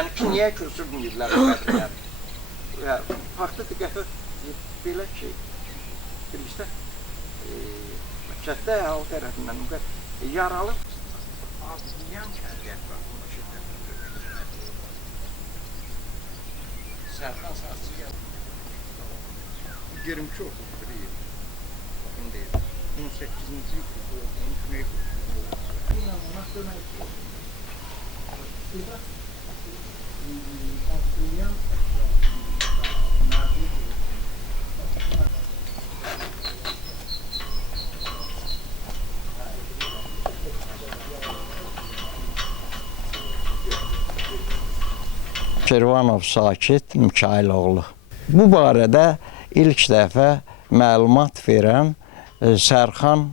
Yəni ki, niyə köçürməyirlər qəbirləri? Faktı diqqətə belə ki, bilirsə, kətdə o tərəfindən yaralı Artiniyan kəndi ətrafında Sərxan Sarsıya 22 31 il. Bakın deyil. 18-ci il olduğunu Güney Qurtuluğu. İnanılmaz demək ki, burada Artiniyan məğlub Şirvanov Sakit Mikailoğlu. Bu barədə ilk dəfə məlumat verən Sərxan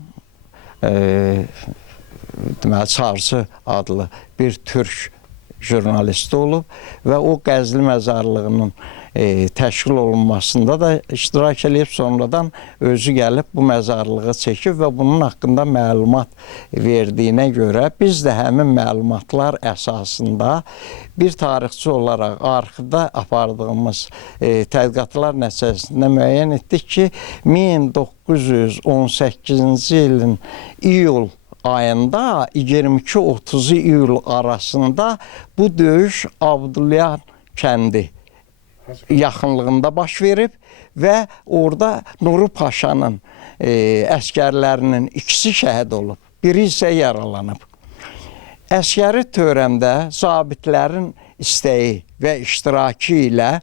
Sarsı adlı bir türk jurnalisti olub və o Qəzli məzarlığının təşkil olunmasında da iştirak edib, sonradan özü gəlib bu məzarlığı çəkib və bunun haqqında məlumat verdiyinə görə biz də həmin məlumatlar əsasında bir tarixçi olaraq arxivdə apardığımız tədqiqatlar nəticəsində müəyyən etdik ki, 1918-ci ilin iyul ayında 22-30 iyul arasında bu döyüş Abdullayan kəndi yaxınlığında baş verib və orada Nuru Paşanın əskərlərinin ikisi şəhid olub, biri isə yaralanıb. Əskəri törəmdə zabitlərin istəyi və iştirakı ilə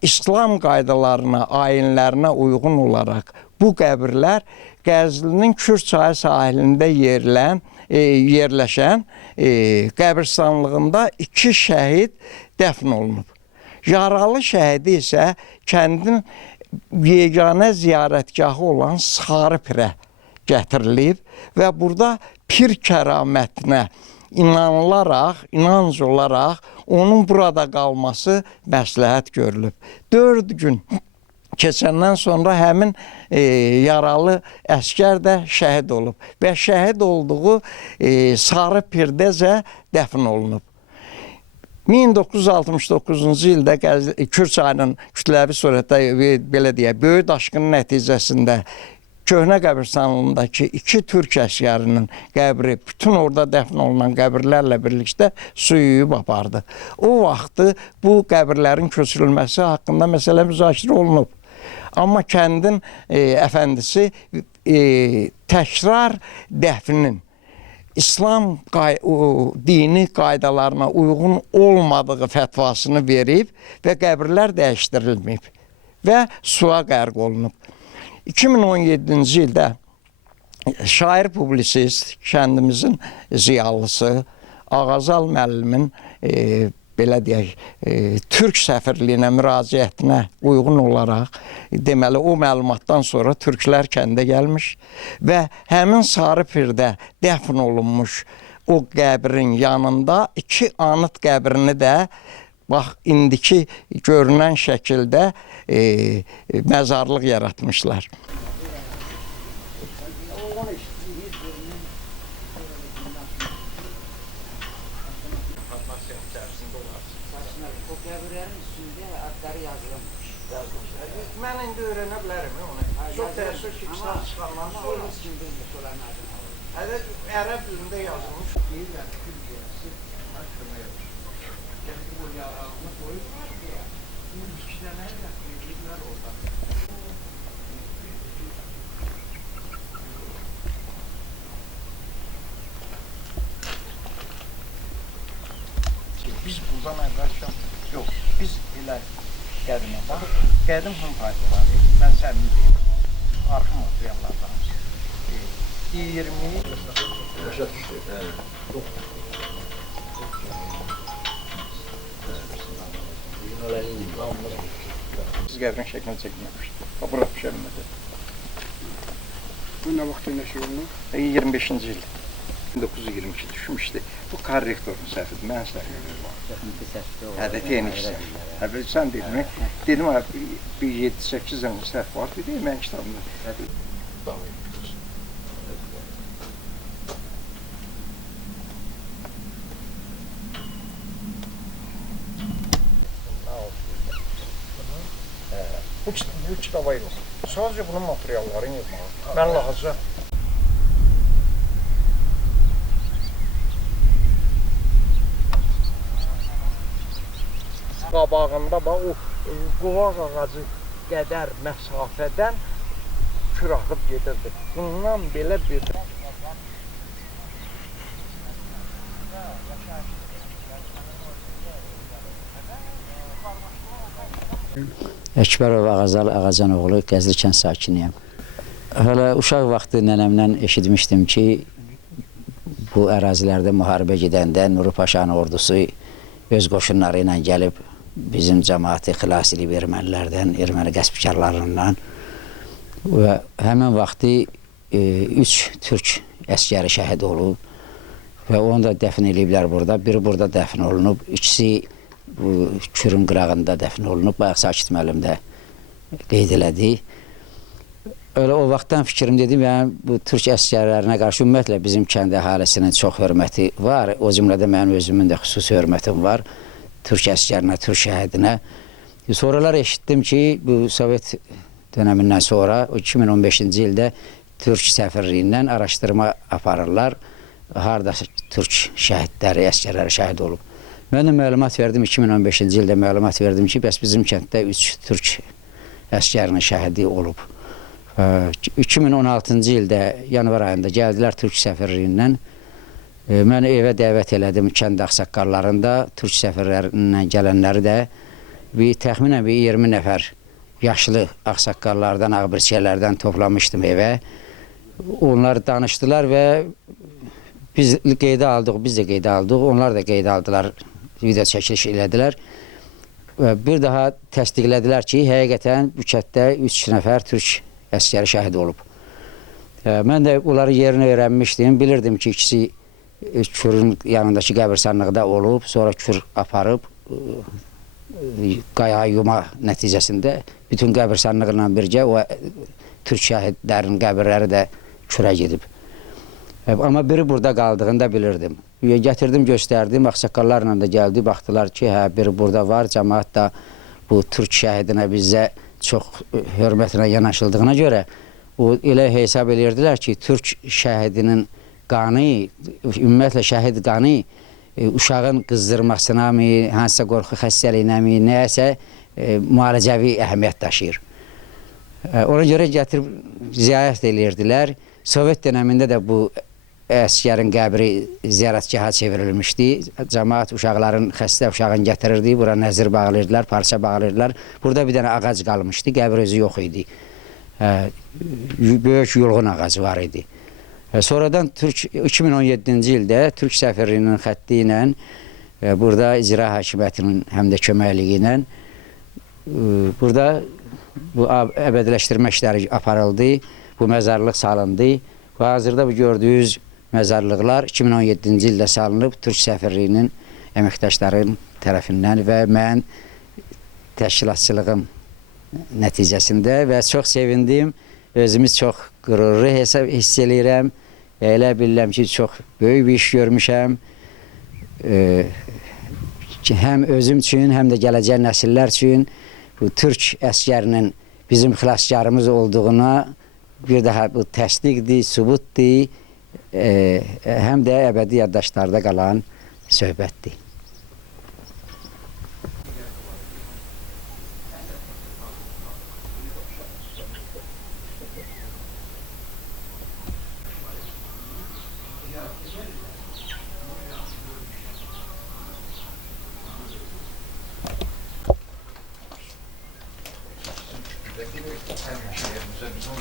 İslam qaydalarına, ayinlərinə uyğun olaraq bu qəbirlər Qəzlinin Kür çayı sahilində yerləşən qəbirstanlığında 2 şəhid dəfn olunub. Yaralı şəhidi isə kəndin yeganə ziyarətgahı olan Sarı Pirə gətirilib və burada pir kəramətinə inanılaraq, inanc olaraq onun burada qalması məsləhət görülüb. 4 gün keçəndən sonra həmin yaralı əskər də şəhid olub və şəhid olduğu Sarı Pirdəcə dəfn olunub. 1969-cu ildə Kür çayının kütləvi surətdə belə deyək, böyük daşqının nəticəsində köhnə qəbirstanlığındakı 2 türk əskərinin qəbri bütün orada dəfn olunan qəbirlərlə birlikdə su yuyub apardı. O vaxtı bu qəbirlərin köçürülməsi haqqında məsələ müzakirə olunub. Amma kəndin əfəndisi təkrar dəfnin İslam dini qaydalarına uyğun olmadığı fətvasını verib və qəbirlər dəyişdirilməyib və suya qərq olunub. 2017-ci ildə şair publisist, kəndimizin ziyallısı Ağazal müəllimin belə deyək, türk səfirliyinə müraciətinə uyğun olaraq, deməli, o məlumatdan sonra türklər kəndə gəlmiş və həmin Sarı Pirdə dəfn olunmuş o qəbrin yanında 2 anıt qəbrini də bax, indiki görünən şəkildə məzarlıq yaratmışlar. Mən indi öyrənə bilərəm onu. Çox təəssüf ki, kitab çıxarlanmış. Hələ ərəb dilində yazılmış. Deyirlər ki, külliyəsi köməyə düşmüş. Yəni bu yarağını qoyublar deyə. Bu 2 dənə deyirlər orada. Biz buradan əvvəlkən yox, biz elə qədimə bax, qədim həm faydaları, mən səmimi deyim, arxım otuyanlardan 20 yaşa düşdü. Biz qəbrin şəklini çəkməmişdik. Bura düşərmədi. Bu nə vaxt nəşr olunur? 25-ci il. 1922 düşmüşdü. Bu korrektorun səhvidir, mən səhv edirəm. Hədə tenik səhv. Həbə sən dedin, dedim, bir 7-8 dənə səhv var, dedi, mən kitabımda. Bu kitaba yox. Sadəcə bunun materiallarını yazmalı. Mən lazımca qabağında bax o qovaq ağacı qədər məsafədən kür axıb gedirdi. Bundan belə bir Əkbərov Ağacanoğlu, Qəzli kənd sakiniyəm. Hələ uşaq vaxtı nənəmdən eşitmişdim ki, bu ərazilərdə müharibə gedəndə Nuru Paşanın ordusu öz qoşunları ilə gəlib bizim cəmaatı xilas edib ermənilərdən, erməni qəsbkarlarından və həmin vaxtı 3 türk əskəri şəhid olub və onu da dəfn ediblər burada. Biri burada dəfn olunub, ikisi bu Kürün qırağında dəfn olunub. Bayaq Sakit müəllim də qeyd elədi. Öyle o vaxtdan fikrim dedim, yəni bu türk əskərlərinə qarşı ümumiyyətlə bizim kənd əhalisinin çox hörməti var. O cümlədə mənim özümün də xüsusi hörmətim var. Türk əskərinə, türk şəhidinə. Sonralar eşitdim ki, bu Sovet dönəmindən sonra 2015-ci ildə türk səfirliyindən araşdırma aparırlar. Harada türk şəhidləri, əskərləri şəhid olub. Mən də məlumat verdim, 2015-ci ildə məlumat verdim ki, bəs bizim kənddə 3 türk əskərinin şəhidi olub. 2016-cı ildə yanvar ayında gəldilər türk səfirliyindən. Məni evə dəvət elədim kənd ağsaqqallarında, türk səfirlərindən gələnləri də təxminən 20 nəfər yaşlı ağsaqqallardan, ağbirçələrdən toplamışdım evə. Onlar danışdılar və biz qeydə aldıq, biz də qeydə aldıq, onlar da qeydə aldılar, video çəkiliş elədilər. Bir daha təsdiqlədilər ki, həqiqətən bu kətdə 3 nəfər türk əskəri şəhid olub. Mən də onların yerini öyrənmişdim, bilirdim ki, ikisi Kürün yanındakı qəbirstanlıqda olub, sonra Kür aparıb, qaya yuma nəticəsində bütün qəbirstanlıqla birgə o türk şəhidlərin qəbirləri də Kürə gedib. Amma biri burada qaldığını da bilirdim. Gətirdim, göstərdim, ağsaqqallarla da gəldi, baxdılar ki, hə, biri burada var, cəmaat da bu türk şəhidinə bizə çox hörmətlə yanaşıldığına görə o elə hesab edirdilər ki, türk şəhidinin qanı, ümumiyyətlə şəhid qanı uşağın qızdırmasına mı, hansısa qorxu xəstəliyinə mi, nəyəsə müalicəvi əhəmiyyət daşıyır. Ona görə gətirib ziyarət edirdilər. Sovet dönəmində də bu əskərin qəbri ziyarətgaha çevrilmişdi. Cəmaat uşaqların, xəstə uşağını gətirirdi, bura nəzir bağlayırdılar, parça bağlayırdılar. Burada bir dənə ağac qalmışdı, qəbir özü yox idi. Böyük yulğun ağacı var idi. Sonradan 2017-ci ildə Türk səfirliyinin xətti ilə burada icra hakimiyyətinin həm də köməkliyi ilə burada bu əbədiləşdirmə işləri aparıldı, bu məzarlıq salındı və hazırda bu gördüyünüz məzarlıqlar 2017-ci ildə salınıb Türk səfirliyinin əməkdaşlarının tərəfindən və mən təşkilatçılığım nəticəsində və çox sevindim, özümüz çox qürurlu hiss eləyirəm. Elə bilirəm ki, çox böyük bir iş görmüşəm. Həm özüm üçün, həm də gələcək nəsillər üçün bu türk əskərinin bizim xilaskarımız olduğuna bir daha bu təsdiqdir, sübutdur, həm də əbədi yaddaşlarda qalan söhbətdir. Her şey yerimizde, biz onu